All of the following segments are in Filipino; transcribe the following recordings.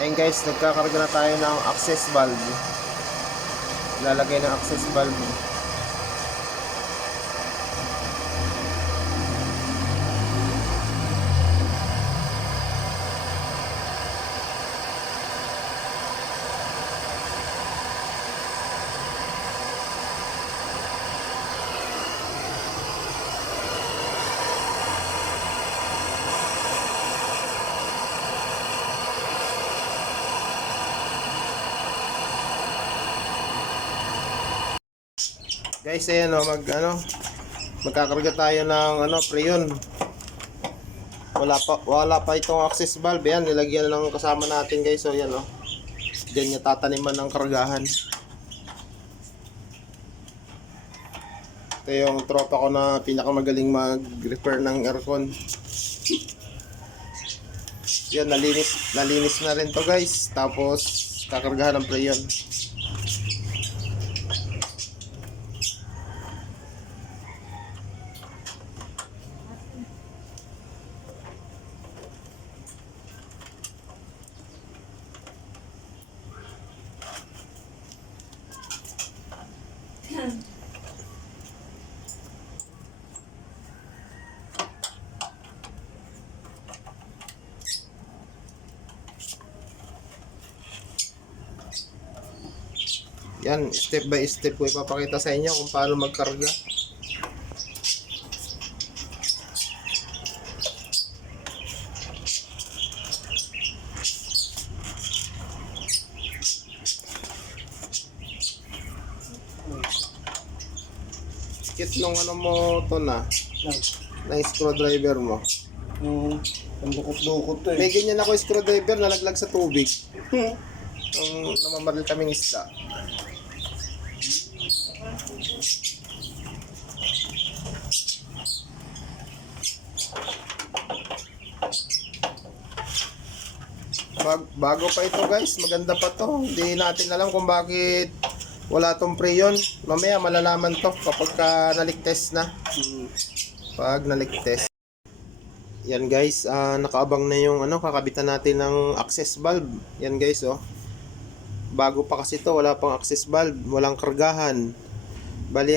Ayun guys, nagkakarga na tayo ng access valve. Lalagay ng access valve. Guys, ayan magkakarga tayo ng preyon. Wala pa itong access valve. Yan, nilagyan na ng kasama natin guys. So yan diyan niya tataniman ng kargahan. Ito yung tropa ko na pinakamagaling mag-repair ng aircon. Yan, nalinis na rin to guys. Tapos kakargahan ng preyon. Yan, step by step ko ipapakita sa inyo kung paano magkarga. Kit nung mo to na screwdriver mo. Ang dukot-dukot to May ganyan ako screwdriver na nalaglag sa tubig. Nung namamaril kaming isda. Bago pa ito guys, maganda pa to. Hindi natin alam kung bakit wala tong preyon. Mamaya malalaman to kapag naligtest na. Pag naligtest. Yan guys, nakaabang na yung kakabitan natin ng access valve. Yan guys Bago pa kasi to, wala pang access valve, walang kargahan. Bali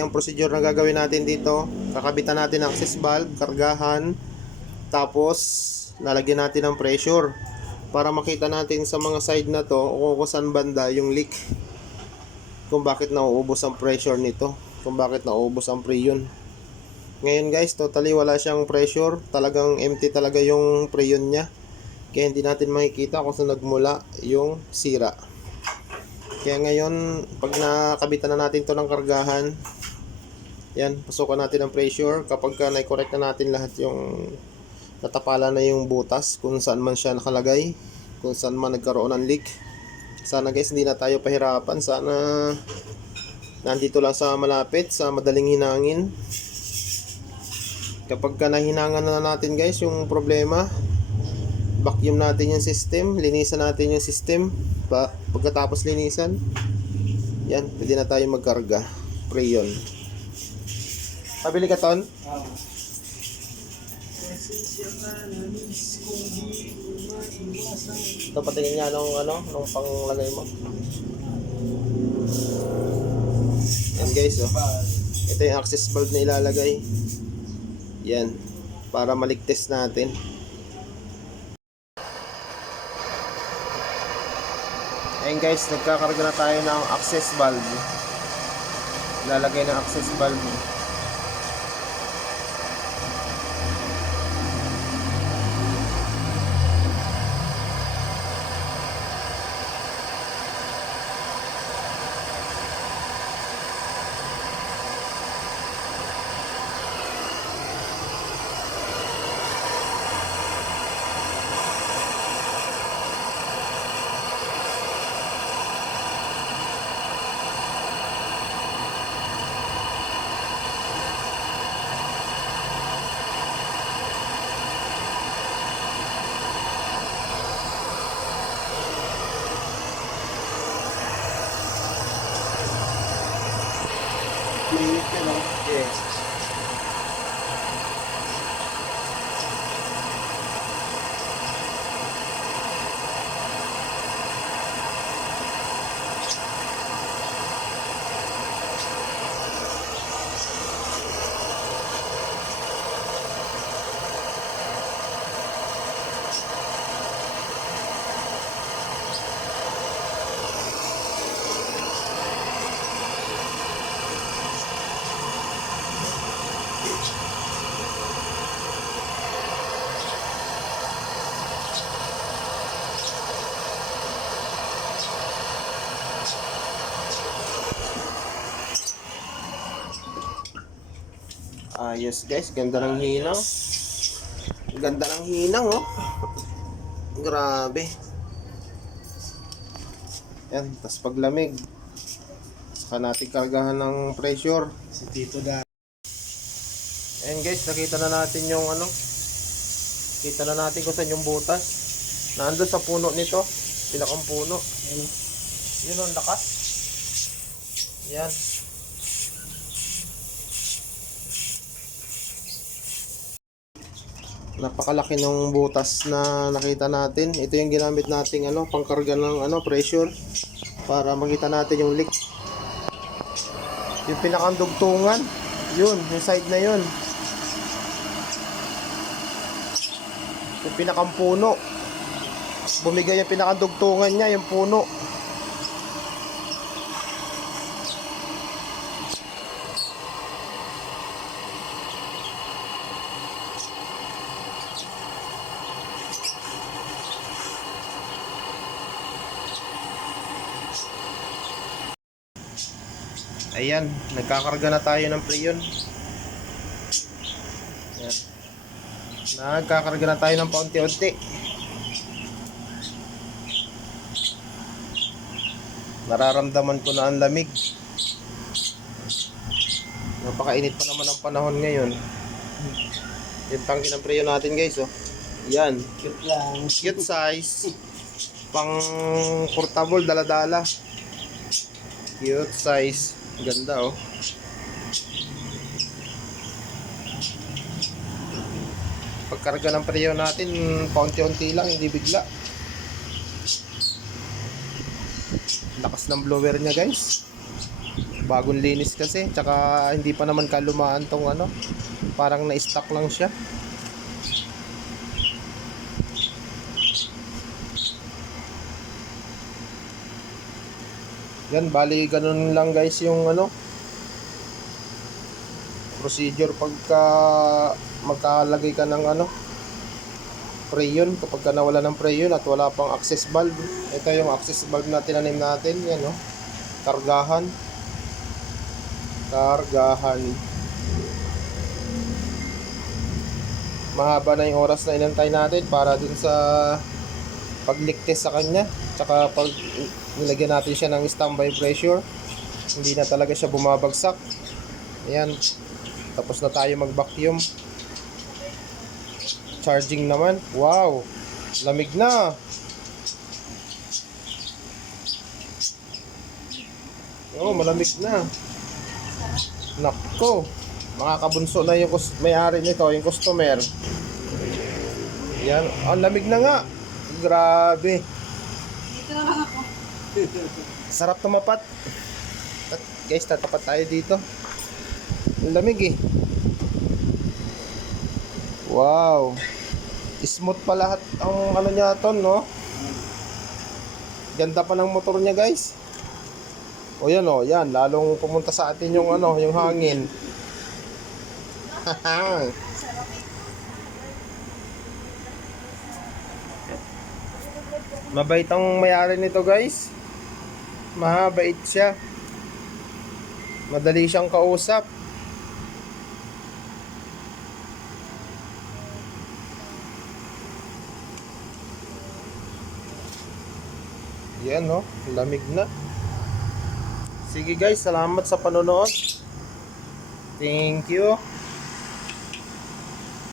ang procedure na gagawin natin dito, kakabitan natin ng access valve, kargahan, tapos lalagyan natin ng pressure para makita natin sa mga side na to kung saan banda yung leak, kung bakit nauubos ang pressure nito, kung bakit nauubos ang preyon. Ngayon guys, totally wala siyang pressure, talagang empty talaga yung preyon niya, kaya hindi natin makikita kung saan nagmula yung sira. Kaya ngayon, pag nakabitan na natin to ng kargahan, yan, pasukan natin ang pressure. Kapag na-correct na natin lahat yung natapala na yung butas, kung saan man siya nakalagay, kung saan man nagkaroon ng leak. Sana guys, hindi na tayo pahirapan. Sana nandito lang sa malapit, sa madaling hinangin. Kapag nahinangan na natin guys yung problema, vacuum natin yung system, linisan natin yung system. Pagkatapos linisan, yan, pwede na tayo magkarga. Preyon. Pabili ka ton? Ito, patingin niya nung panglagay mo. Yan guys ito yung access valve na ilalagay. Yan, para maligtest natin. Ayun guys, nagkakarga na tayo ng access valve. Lalagay ng access valve. Mainit ka, no? Yes. Ayos guys, ganda ng hinang. Ganda ng hinang oh. Grabe. Yan, tas paglamig. Saka natin kargahan ng pressure. Si Tito da. Ayan guys, nakita na natin yung ano. Kita na natin kung saan yung butas. Nandun sa puno nito. Pinakang puno. Ano? Yun ang lakas. Yan. Napakalaki ng butas na nakita natin. Ito yung ginamit nating ano, pangkarga ng ano, pressure para makita natin yung leak. Yung pinakang dugtungan, yun, yung side na yun. Yung pinakang puno. Bumigay yung pinakang dugtungan niya, yung puno. Ayan, nagkakarga na tayo ng preyon. Ayan. Nagkakarga na tayo ng paunti-unti. Nararamdaman ko na ang lamig. Napakainit pa naman ang panahon ngayon. Yung tangki ng preyon natin guys, oh. Yan, Cute lang. cute size. Pang portable, dala-dala. Cute size. Ganda oh. Pagkarga ng preyon natin, paunti-unti lang, hindi bigla. Lakas ng blower niya guys. Bagong linis kasi, tsaka hindi pa naman kalumaan tong ano. Parang na-stock lang siya. Yan, bali ganun lang guys yung ano procedure pagka magkalagay ka ng ano preyon, kapag ka nawala ng preyon at wala pang access valve. Ito yung access valve na tinanim natin, yan oh. Kargahan. Mahaba na yung oras na inantay natin para dun sa pag-leak-test sa kanya, tsaka pag nilagyan natin siya ng standby pressure, hindi na talaga siya bumabagsak. Ayan, tapos na tayo mag-vacuum. Charging naman, wow, lamig na. Oh, malamig na. Nakko, makakabunso na yung may-ari nito, yung customer. Yan, ang lamig na nga. Grabe. Dito na lang ako. Sarap tumapat. At guys, tatapat tayo dito. Ang lamig eh. Wow. Smooth pa lahat ang ano niya ton, no? Ganda pa ng motor niya, guys. O yan o, yan. Lalong pumunta sa atin yung ano, yung hangin. Haha. Mabait ang may-ari nito guys. Mabait siya. Madali siyang kausap. Yan no, lamig na. Sige guys, salamat sa panonood. Thank you.